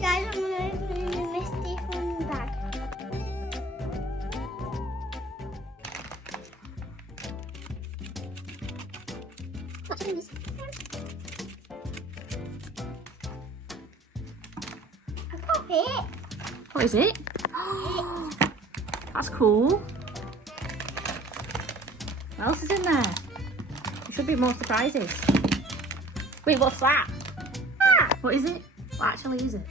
guys, I'm going to open the Misty Fun bag. What's in this? A puppet. What is it? That's cool. What else is in there? There should be more surprises. Wait, what's that? Ah, what is it? What actually is it?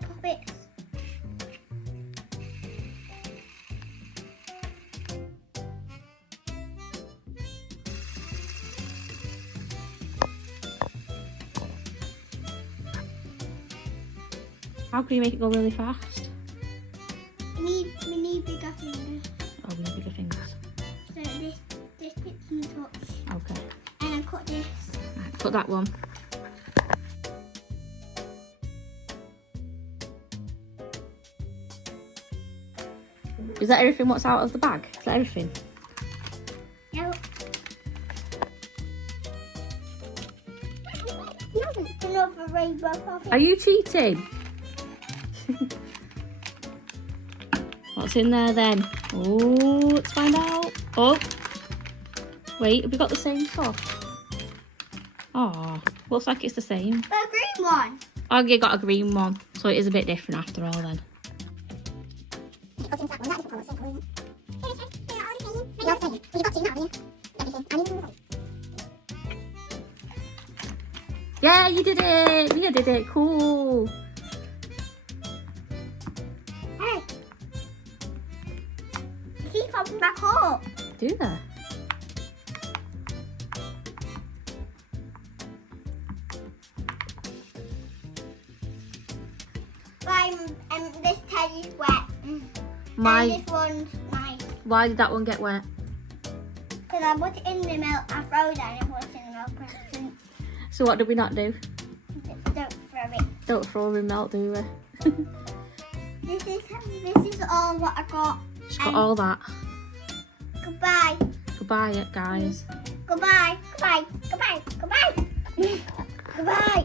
Puppets. How can you make it go really fast? We need bigger fingers. Oh, we need bigger fingers. So this fits in the touch. Okay. And I cut this. Right, put that one. Is that everything what's out of the bag? Is that everything? No. Another rainbow puppet. Are you cheating? What's in there then? Oh, let's find out. Oh, wait, have we got the same stuff? Oh, looks like it's the same. The green one. Oh, you got a green one, so it is a bit different after all then. Yeah, you did it! Mia did it, cool! Hey. Keep popping back up. Do that. This teddy's wet. My, And this one's nice. why did that one get wet? Because I put it in the milk, I froze it and I put it in the milk present. So what did we not do? Don't throw it. Don't throw in milk, do we? This is all what I got. She's got all that. Goodbye. Goodbye, guys. Goodbye. Goodbye. Goodbye. Goodbye. Goodbye.